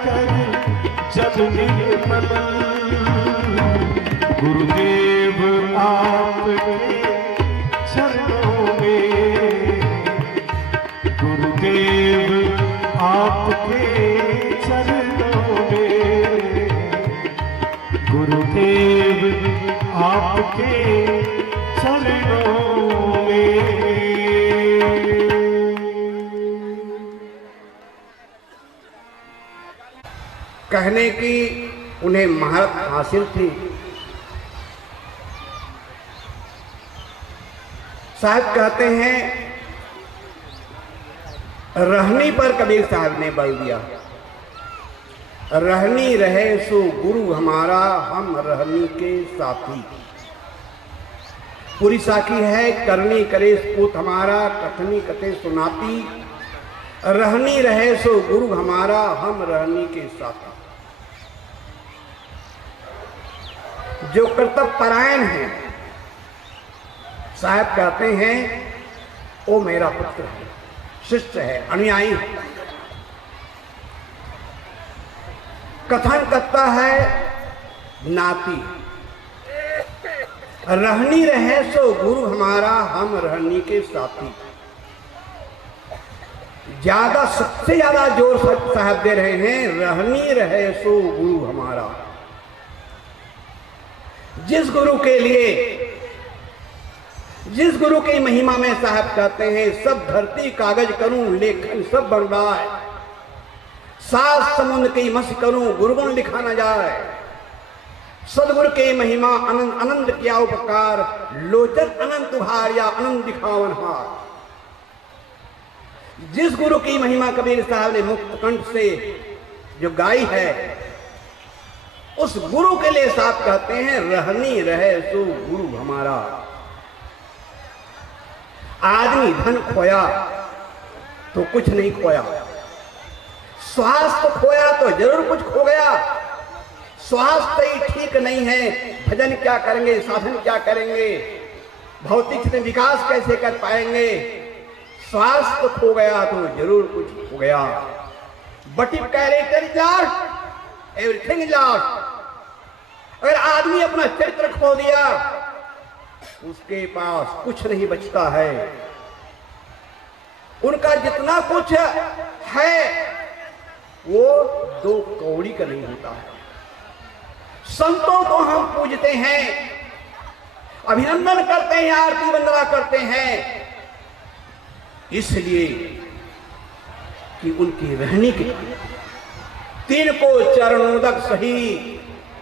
कर जब निर्मल गुरुदेव आपके चरणों में, गुरुदेव आपके चरणों में, गुरुदेव आपके चरणों में। कहने की उन्हें महारत हासिल थी। साहब कहते हैं, रहनी पर कबीर साहब ने बल दिया, रहनी रहे सो गुरु हमारा, हम रहनी के साथी। पूरी साखी है, करनी करे पूत हमारा, कथनी कथे सुनाती। रहनी रहे सो गुरु हमारा, हम रहनी के साथी। जो कर्तव्य परायण है, साहब कहते हैं, वो मेरा पुत्र है, शिष्य है, अनुयायी है। कथन करता है नाती। रहनी रहे सो गुरु हमारा, हम रहनी के साथी। ज्यादा, सबसे ज्यादा जोर साहब दे रहे हैं, रहनी रहे सो गुरु हमारा। जिस गुरु के लिए, जिस गुरु की महिमा में साहब कहते हैं, सब धरती कागज करूं लेखन सब बन जाए, सात समुद्र की मस करूं गुरुगुण लिखा न जाए। सदगुरु के महिमा अनंत, अनंत किया उपकार, लोचन अनंत उहार या अनंत दिखावन हार। जिस गुरु की महिमा कबीर साहब ने मुक्त कंठ से जो गाई है, उस गुरु के लिए साहब कहते हैं, रहनी रहे सो गुरु हमारा। आदमी धन खोया तो कुछ नहीं खोया, स्वास्थ्य खोया तो जरूर कुछ खो गया। स्वास्थ्य ही ठीक नहीं है, भजन क्या करेंगे, साधन क्या करेंगे, भौतिक से विकास कैसे कर पाएंगे। स्वास्थ्य खो गया तो जरूर कुछ खो गया। But if character is lost, everything is lost. अगर आदमी अपना चरित्र खो दिया, उसके पास कुछ नहीं बचता है। उनका जितना कुछ है वो दो कौड़ी का नहीं होता है। संतों को हम पूजते हैं, अभिनंदन करते हैं, आरती वंदना करते हैं, इसलिए कि उनकी रहनी की तीन को चरणोदक सही,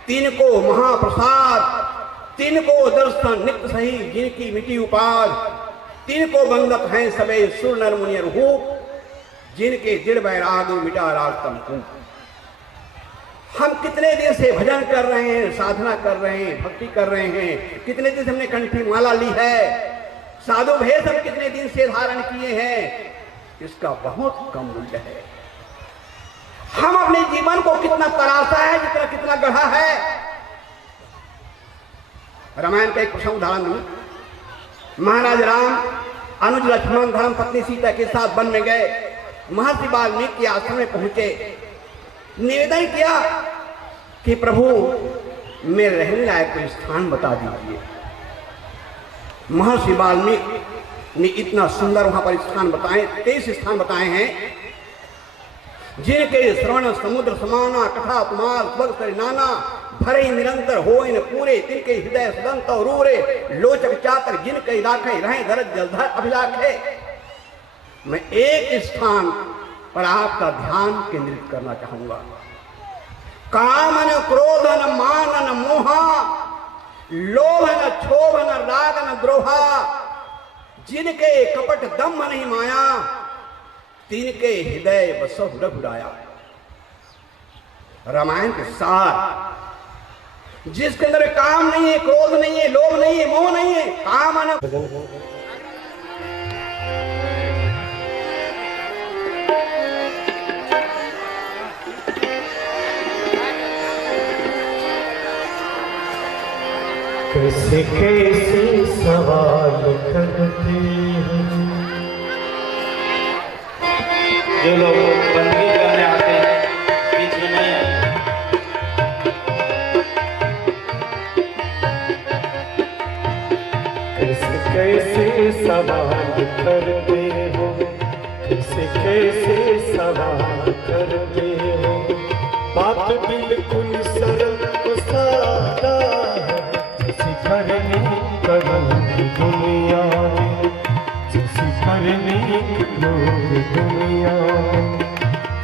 तीन को महाप्रसाद, तीन को दर्शन नित्य सही, जिनकी मिटी उपाध। तीन को बंधक हैं सबे सुर नर मुनि रूप, जिनके दृढ़ बैराग मिटा राग तमकू। हम कितने दिन से भजन कर रहे हैं, साधना कर रहे हैं, भक्ति कर रहे हैं, कितने दिन से हमने कंठी माला ली है, साधु भेष हम कितने दिन से धारण किए हैं, इसका बहुत कम मूल्य है। हम अपने जीवन को कितना तराशा है, जितना कितना गढ़ा है। रामायण का एक प्रसंग उदाहरण दूं। महाराज राम अनुज लक्ष्मण धर्म पत्नी सीता के साथ वन में गए। महर्षि वाल्मीकि के आश्रम में पहुंचे, निवेदन किया कि प्रभु मेरे रहने लायक कोई स्थान बता दीजिए। महर्षि वाल्मीकि ने इतना सुंदर वहां पर स्थान बताए, 23 स्थान बताए हैं, जिनके श्रवण समुद्र समाना, कथा तुम्हार स्वर्ग नाना, भरे निरंतर हो इन पूरे, तिनके हृदय सदंत और रूरे, लोचक चातर जिनके राखे रहे धरत जलधर अभिलाख है। मैं एक स्थान पर आपका ध्यान केंद्रित करना चाहूंगा। कामन क्रोधन मानन मोहा, लोभन क्षोभन रागन द्रोहा, जिनके कपट दम्भ नहीं माया, तिनके हृदय बसो रघुराया। रामायण के सार, जिसके अंदर काम नहीं है, क्रोध नहीं है, लोभ नहीं है, मोह नहीं है, कामन कैसे कैसे सवाल करते हैं जो लोग बंदगी करने आते हैं, बीच में कैसे सवाल करते हो, कैसे कैसे सवाल करते हो। बात बिल्कुल सरल और सादा है, जैसी करनी करूँ दुनिया में, जैसी करनी लोग दुनिया में।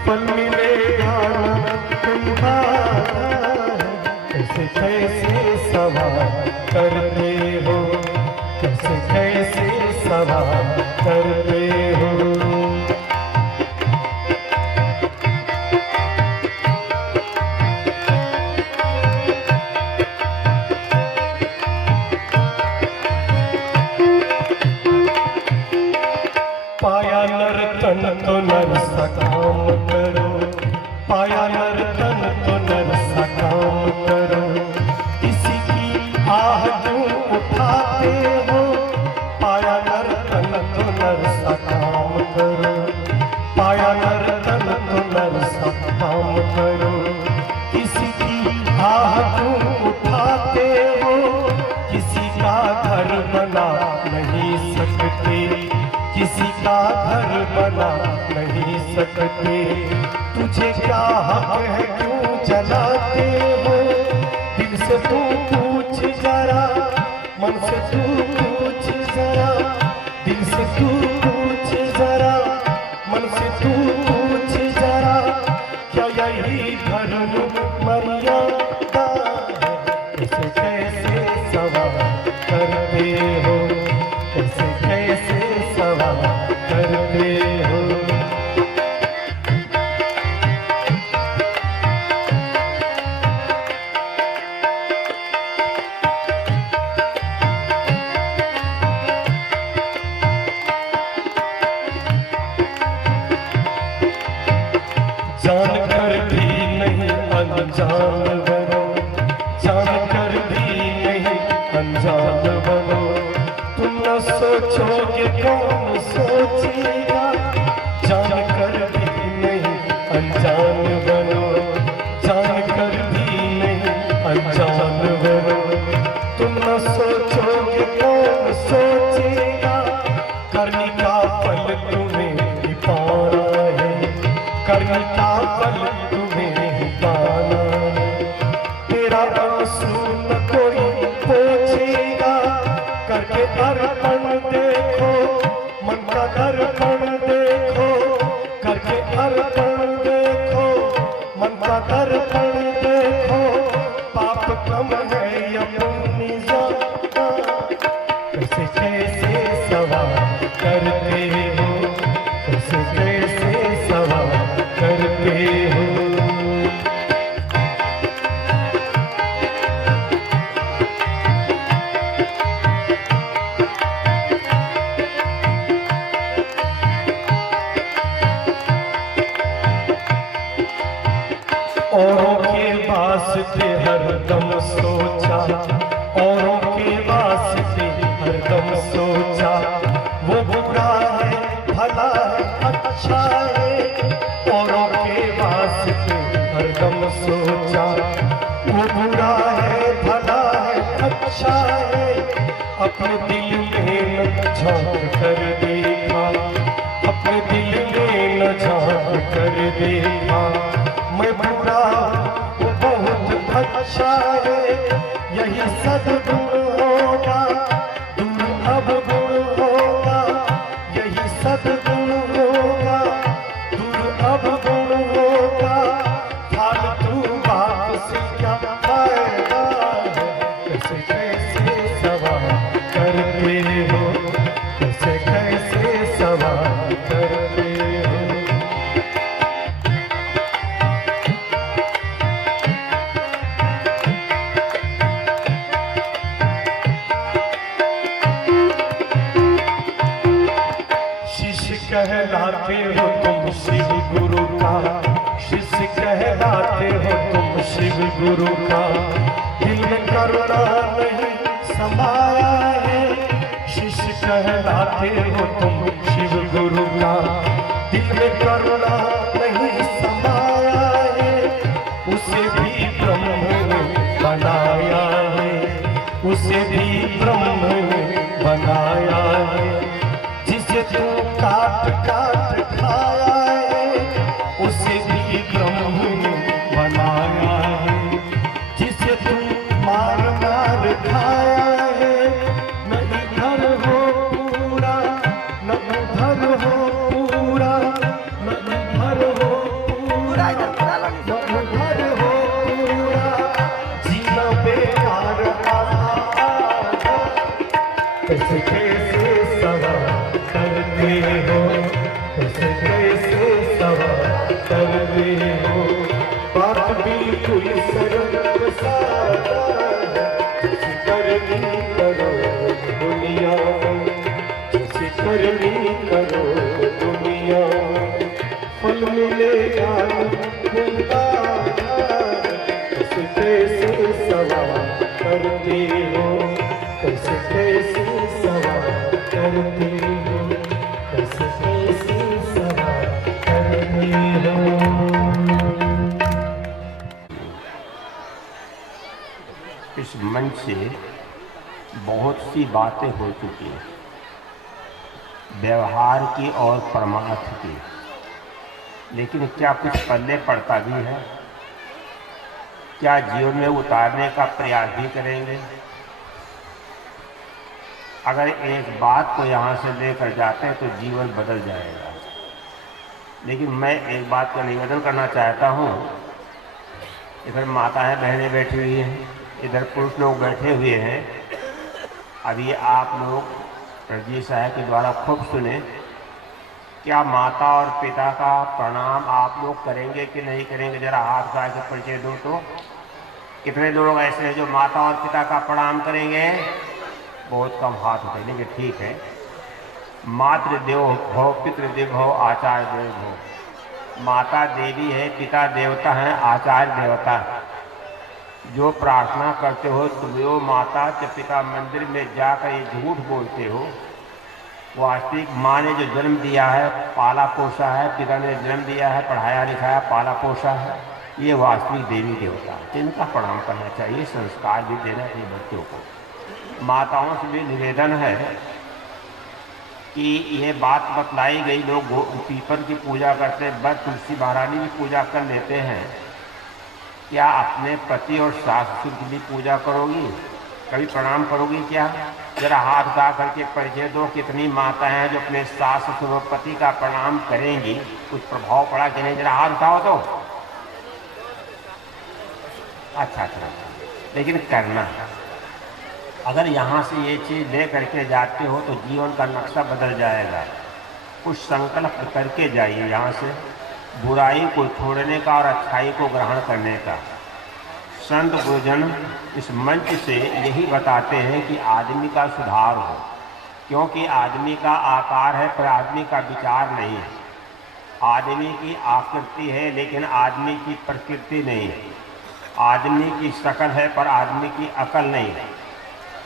पल मिलेगा ना कोई वादा है, कैसे कैसे सवाल करते हो, कैसे कैसे सवाल करते हो। पाया नर्तन तो नर सा काम करो, पाया नर्तन तो नर सा काम करो। किसी की आह क्यों उठाते हो, पाया नर्तन तो नर सा काम करो, पाया नर्तन तो नर सा काम करो। किसी की आह क्यों उठाते हो, किसी का घर बना नहीं सकते, किसी का घर बना नहीं सकते। तुझे क्या हक है क्यों जलाते हो, दिल से तू पूछ जरा, मन से तू पूछ जरा, दिल से तू पूछ जरा, मन से तू पूछ जरा। क्या यही धर्म मर्यादा है, कैसे कैसे सवाल करते हो, कैसे कैसे सवाल करते हो। जानकर भी नहीं अनजान बनो, जानकर भी नहीं अनजान बनो। तुम न सोचोगे कौन सोचेगा, जानकर भी नहीं अनजान बनो, जानकर भी नहीं अनजान बनो। तुम न सोचोगे कौन सोचेगा, करनी का फल तुम्हें ही पाना है, करनी का फल तुम्हें ही पाना है। तेरा आंसू न कोई पोछेगा, करके अर्पण देखो, मन का दर्पण देखो, करके अर्पण देखो, मन का दर्पण देखो। पाप कम है या पुण्य ज्यादा, कैसे कैसे सवाल करते हो, कैसे कैसे सवाल करते हो। औरों के वास्ते हरदम सोचा, औरों के वास्ते हरदम सोचा। वो बुरा है भला है अच्छा है, औरों के वास्ते हरदम सोचा। वो बुरा है भला है अच्छा है, अपने दिल में न झांक कर देखा, अपने दिल में न झांक कर देखा। मैं बुरा वो बहुत अच्छा है, यही सद्गुण होगा, दूर अब गुण होगा, यही सद्गुण होगा, दूर अब गुण होगा। फालतू बात से क्या फायदा है, कैसे कैसे सवाल करते हो, कैसे कैसे सवाल करते हो। कहलाते हो तुम शिव गुरु का, शिष्य कहलाते हो तुम शिव गुरु का। दिल में करुणा नहीं समाया है, शिष्य कहलाते हो तुम शिव गुरु का। दिल में करुणा नहीं समाया है, उसे भी ब्रह्म ने बनाया है, उसे भी ब्रह्म ने बनाया है। बिल्कुल सरल सादा है, जैसे करनी करो दुनिया, जैसे करनी करो दुनिया, फल मिलेगा मिलता है, कैसे कैसे सवाल करते हो, कैसे कैसे सवाल करते हो, कैसे कैसे सवाल करते हो। इस मंच से बहुत सी बातें हो चुकी हैं, व्यवहार की और परमार्थ की, लेकिन क्या कुछ पल्ले पड़ता भी है? क्या जीवन में उतारने का प्रयास भी करेंगे? अगर एक बात को यहाँ से लेकर जाते हैं तो जीवन बदल जाएगा। लेकिन मैं एक बात का निवेदन करना चाहता हूँ। इधर माताएं बहनें बैठी हुई हैं, इधर पुरुष लोग बैठे हुए हैं। अभी आप लोग रजी साहब के द्वारा खूब सुने, क्या माता और पिता का प्रणाम आप लोग करेंगे कि नहीं करेंगे? जरा हाथ उठा के परिचय दो तो। कितने लोग ऐसे हैं जो माता और पिता का प्रणाम करेंगे? बहुत कम हाथ उठाएंगे। ठीक है। मातृदेवो भव, पितृदेव भव, आचार्य देव भव। माता देवी है, पिता देवता है, आचार्य देवता है। जो प्रार्थना करते हो तुम वो माता च पिता मंदिर में जाकर ये झूठ बोलते हो। वास्तविक माँ ने जो जन्म दिया है, पाला पोसा है, पिता ने जन्म दिया है, पढ़ाया लिखाया, पाला पोसा है, ये वास्तविक देवी देवता है। इनका प्रणाम करना चाहिए, संस्कार भी देना चाहिए बच्चों को। माताओं से भी निवेदन है कि ये बात बतलाई गई, लोग पीपल की पूजा करते हैं, बस तुलसी महारानी की पूजा कर लेते हैं। क्या अपने पति और सास ससुर की भी पूजा करोगी? कभी प्रणाम करोगी क्या? जरा हाथ उठा करके परिचय दो। कितनी माताएं हैं जो अपने सास ससुर और पति का प्रणाम करेंगी? कुछ प्रभाव पड़ा कि नहीं? जरा हाथ उठाओ तो। अच्छा, लेकिन करना, अगर यहाँ से ये चीज़ ले करके जाते हो तो जीवन का नक्शा बदल जाएगा। कुछ संकल्प करके जाइए यहाँ से, बुराई को छोड़ने का और अच्छाई को ग्रहण करने का। संत गुरुजन इस मंच से यही बताते हैं कि आदमी का सुधार हो, क्योंकि आदमी का आकार है पर आदमी का विचार नहीं है। आदमी की आकृति है लेकिन आदमी की प्रकृति नहीं है। आदमी की शकल है पर आदमी की अकल नहीं है।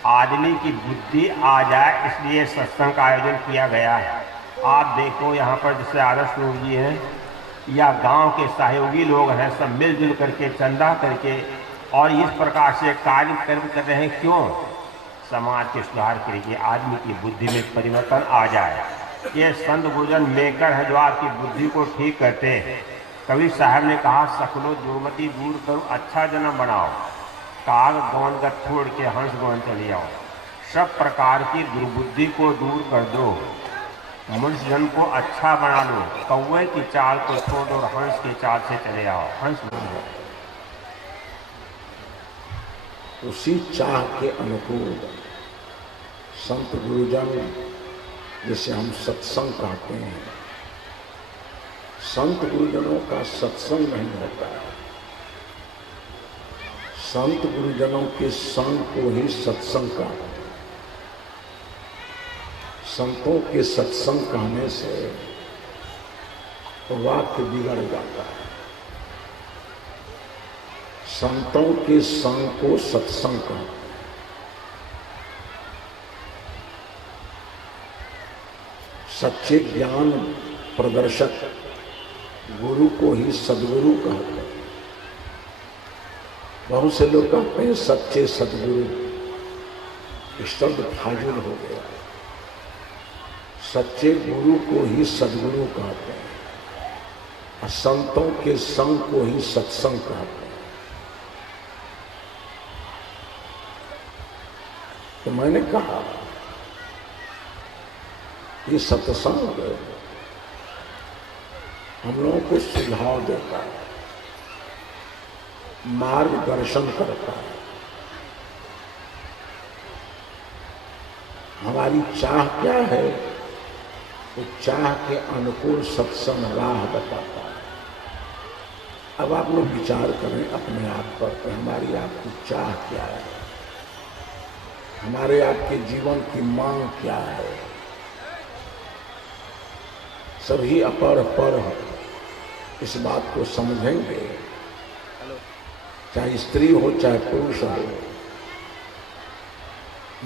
आदमी की बुद्धि आ जाए इसलिए सत्संग का आयोजन किया गया है। आप देखो यहाँ पर जैसे आदर्श लोग जी हैं या गांव के सहयोगी लोग हैं, सब मिलजुल करके चंदा करके और इस प्रकार से कार्य कर रहे हैं। क्यों? समाज के सुधार के लिए, आदमी की बुद्धि में परिवर्तन आ जाए। ये संत गुरुजन मेकर है जो आपकी बुद्धि को ठीक करते हैं। कबीर साहब ने कहा, सकलो दुर्मति दूर करो, अच्छा जन्म बनाओ, काग गौन का छोड़ के हंस गौन चले आओ। सब प्रकार की दुर्बुद्धि को दूर कर दो, मनुष्य जन को अच्छा बना लो। कौवे की चाल को छोड़ दो और हंस की चाल से चले आओ। हंस बन जाओ। उसी चाह के अनुकूल संत गुरुजन, जिसे हम सत्संग कहते हैं, संत गुरुजनों का सत्संग नहीं होता है। संत गुरुजनों के संग को ही सत्संग कहते हैं। संतों के सत्संग कहने से वाक्य बिगड़ जाता है। संतों के संग को सत्संग कहते हैं। सच्चे ज्ञान प्रदर्शक गुरु को ही सद्गुरु कहते हैं। बहुत से लोग कहते हैं सच्चे सद्गुरु, शब्द फाजिल हो गया। सच्चे गुरु को ही सद्गुरु कहते हैं और संतों के संग को ही सत्संग कहते हैं। तो मैंने कहा ये सत्संग हम लोगों को सुझाव देता है, मार्गदर्शन करता है। हमारी चाह क्या है, तो चाह के अनुकूल सत्संग राह बताता है। अब आप लोग विचार करें अपने आप पर कि हमारी आपकी चाह क्या है, हमारे आपके जीवन की मांग क्या है। सभी अपर पर इस बात को समझेंगे, चाहे स्त्री हो चाहे पुरुष हो,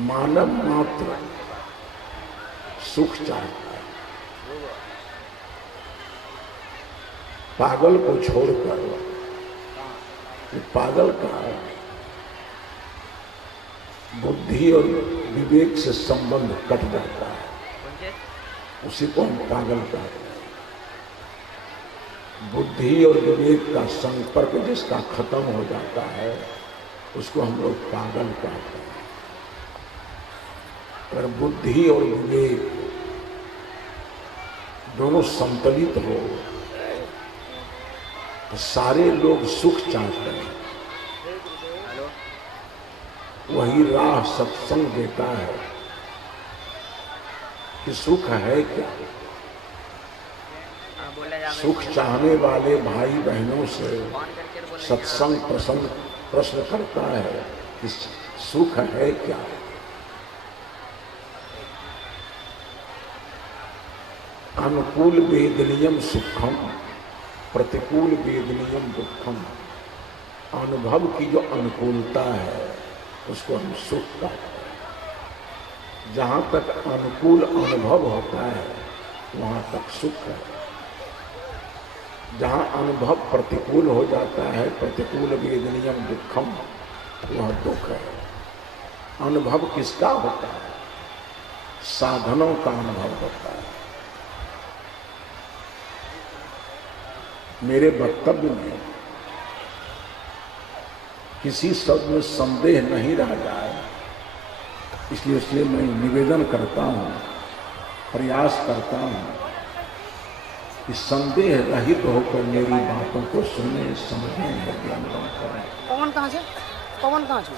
मानव मात्र सुख चाहता है। पागल को छोड़कर पागल का बुद्धि और विवेक से संबंध कट जाता है, उसी को हम पागल कहते हैं। बुद्धि और विवेक का संपर्क जिसका खत्म हो जाता है उसको हम लोग पागल कहते हैं। अगर बुद्धि और विवेक दोनों संतुलित हो तो सारे लोग सुख चाहते हैं। वही राह सत्संग देता है कि सुख है क्या। सुख चाहने वाले भाई बहनों से सत्संग प्रश्न करता है कि सुख है क्या। अनुकूल वेदनीयम सुखम, प्रतिकूल वेदनीयम दुखम। अनुभव की जो अनुकूलता है उसको हम सुख कहते हैं। जहाँ तक अनुकूल अनुभव होता है वहाँ तक सुख है। जहाँ अनुभव प्रतिकूल हो जाता है, प्रतिकूल वेदनीयम दुखम, वह दुख है। अनुभव किसका होता है? साधनों का अनुभव होता है। मेरे वक्तव्य में किसी शब्द में संदेह नहीं रह जाए, इसलिए मैं निवेदन करता हूँ, प्रयास करता हूँ कि संदेह रहित होकर मेरी बातों को सुने, समझें, अध्ययन करें। पवन कहाँ से? पवन कहाँ से?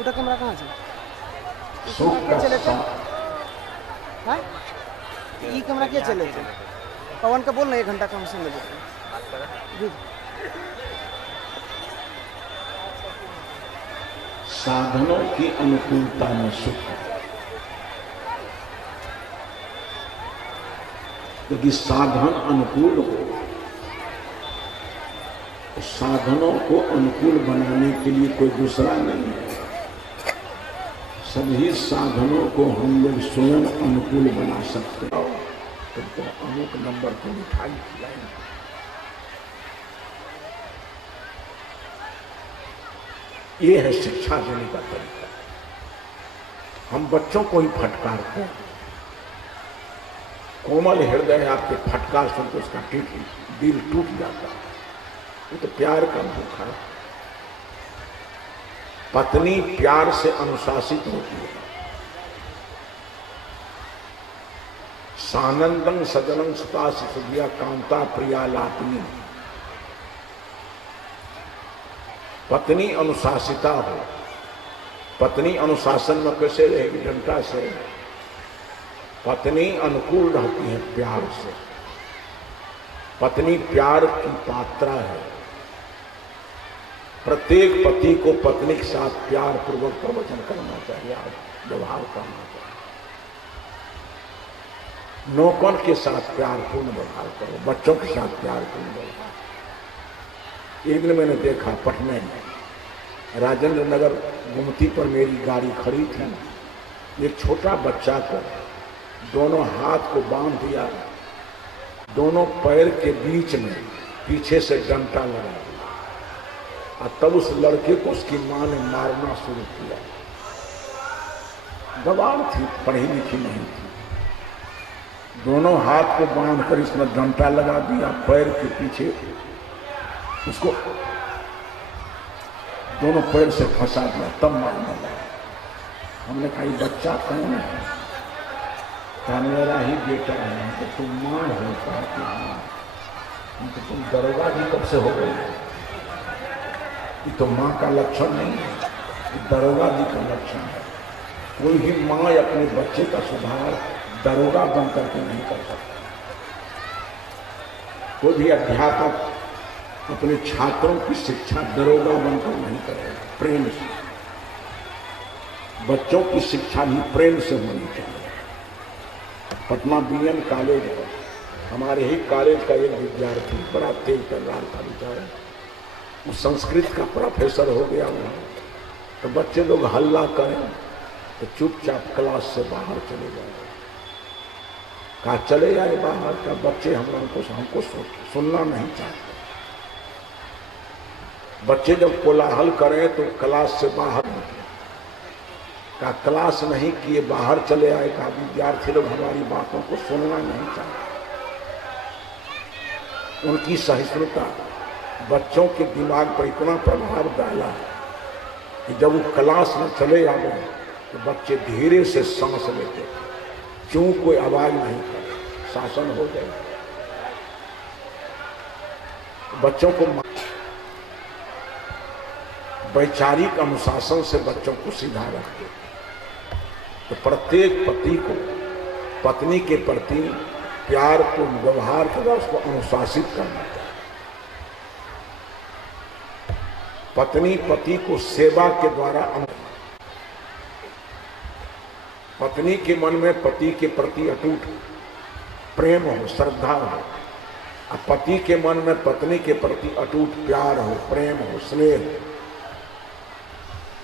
उठा कैमरा कहाँ से? सुख का चले थे? हाँ? ये कैमरा क्या चले थे? पवन का बोल ना, 1 घंटा कम से लगे थे। साधनों की अनुकूलता में सुख है। यदि साधन अनुकूल हो तो साधनों को अनुकूल बनाने के लिए कोई दूसरा नहीं है। सभी साधनों को हम लोग स्वयं अनुकूल बना सकते हैं। तो अमुक नंबर को मिठाई खिलाएंगे, ये है शिक्षा देने का तरीका। हम बच्चों को ही फटकारते हैं। कोमल हृदय आपके फटकार सुनकर उसका दिल टूट जाता है। वो तो प्यार का दुख है। पत्नी प्यार से अनुशासित होती है। सानंदं सदनं सुता सुदिया कांता प्रिया लातिनी। पत्नी अनुशासिता हो। पत्नी अनुशासन में कैसे रहेगी? डंडा से। पत्नी अनुकूल रहती है प्यार से। पत्नी प्यार की पात्रा है। प्रत्येक पति को पत्नी के साथ प्यार पूर्वक प्रवचन करना चाहिए, व्यवहार करना चाहिए। नौकर के साथ प्यारपूर्ण व्यवहार करो, बच्चों के साथ प्यारपूर्ण व्यवहार। एक दिन मैंने देखा पटना में राजेंद्र नगर गुमती पर मेरी गाड़ी खड़ी थी। एक छोटा बच्चा को दोनों हाथ को बांध दिया, दोनों पैर के बीच में पीछे से डंडा लगा दिया और तब उस लड़के को उसकी मां ने मारना शुरू किया। गवार थी, पढ़ी लिखी नहीं थी। दोनों हाथ को बांधकर इसमें डंडा लगा दिया, पैर के पीछे उसको दोनों पैर से फंसा दिया, तब मारने लगा। हमने कहा ये बच्चा कौन है? कहा मेरा ही बेटा है। हमको तुम मां हो? कहा कि हाँ। हमको तुम दरोगा जी कब से हो गई? ये तो मां का लक्षण नहीं है, ये दरोगा जी का लक्षण है। कोई भी मां अपने बच्चे का सुधार दरोगा बन करके नहीं कर सकता। कोई भी अध्यापक अपने छात्रों की शिक्षा दरोगा बनकर नहीं करेगा, प्रेम से। बच्चों की शिक्षा भी प्रेम से होनी चाहिए। पटना बीएन कॉलेज है, हमारे ही कॉलेज का एक विद्यार्थी बड़ा तेज तर्रार था बेचारा, वो संस्कृत का प्रोफेसर हो गया वहाँ। तो बच्चे लोग हल्ला करें तो चुपचाप क्लास से बाहर चले जाए। कहा चले जाए बाहर, का बच्चे हमको सुनना नहीं चाहते। बच्चे जब कोलाहल करें तो क्लास से बाहर निकले। का क्लास नहीं किए बाहर चले आए। कहा विद्यार्थी लोग हमारी बातों को सुनना नहीं चाहते। उनकी सहिष्णुता बच्चों के दिमाग पर इतना प्रभाव डाला कि जब वो क्लास में चले आ गए तो बच्चे धीरे से सांस लेते, क्यों कोई आवाज नहीं करे, शासन हो जाए। बच्चों को वैचारिक अनुशासन से बच्चों को सीधा रखते। तो प्रत्येक पति को पत्नी के प्रति प्यार को व्यवहार के द्वारा उसको अनुशासित करना चाहिए। पत्नी पति को सेवा के द्वारा, पत्नी के मन में पति के प्रति अटूट प्रेम हो, श्रद्धा हो, और पति के मन में पत्नी के प्रति अटूट प्यार हो, प्रेम हो, स्नेह हो।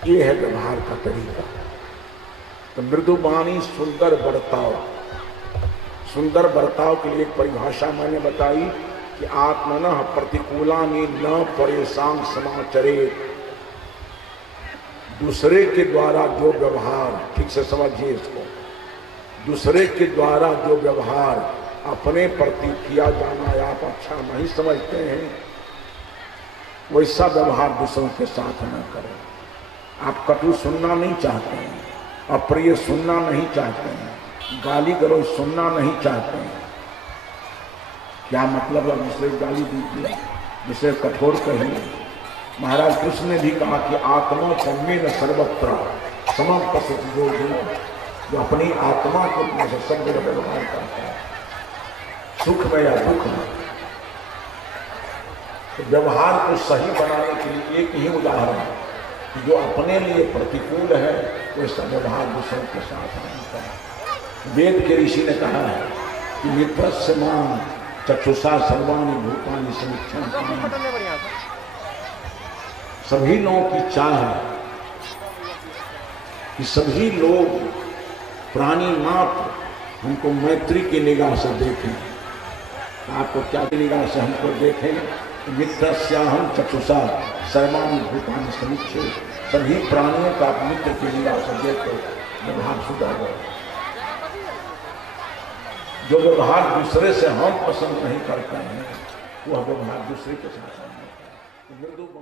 ये है व्यवहार का तरीका। तो मृदुबानी सुंदर बर्ताव, सुंदर बर्ताव के लिए एक परिभाषा मैंने बताई कि आत्मनः प्रतिकूलानि न परेशान समाचरेत। दूसरे के द्वारा जो व्यवहार, ठीक से समझिए इसको, दूसरे के द्वारा जो व्यवहार अपने प्रति किया जाना या आप अच्छा नहीं समझते हैं, वैसा व्यवहार दूसरों के साथ न करें। आप कटु सुनना नहीं चाहते हैं, अप्रिय सुनना नहीं चाहते हैं, गाली गलौज सुनना नहीं चाहते हैं। क्या मतलब है दूसरे गाली दीजिए, दूसरे कठोर कहिए। महाराज कृष्ण ने भी कहा कि आत्मा सम्मेन सर्वत्र समम पसत योगी, जो अपनी आत्मा को अपने से सब जगह व्यवहार करता है, सुख में या दुख में। तो व्यवहार को सही बनाने के लिए एक ही उदाहरण है कि जो अपने लिए प्रतिकूल है वैसा व्यवहार दूसरों के साथ नहीं करें। वेद के ऋषि ने कहा है कि मित्रस्य मां चक्षुषा सर्वाणि भूतानि समीक्षण। सभी लोगों की चाह है कि सभी लोग प्राणी मात्र हमको मैत्री की निगाह से देखें। आपको क्या की निगाह से हमको देखें? मित्रस्याहं चक्षुषा सर्वाणि भूतानि समीक्षे। सभी प्राणियों का मित्र की निगाह से देखो, व्यवहार सुधर गया। जो व्यवहार दूसरे से हम पसंद नहीं करते हैं, वह व्यवहार दूसरे के साथ नहीं करते।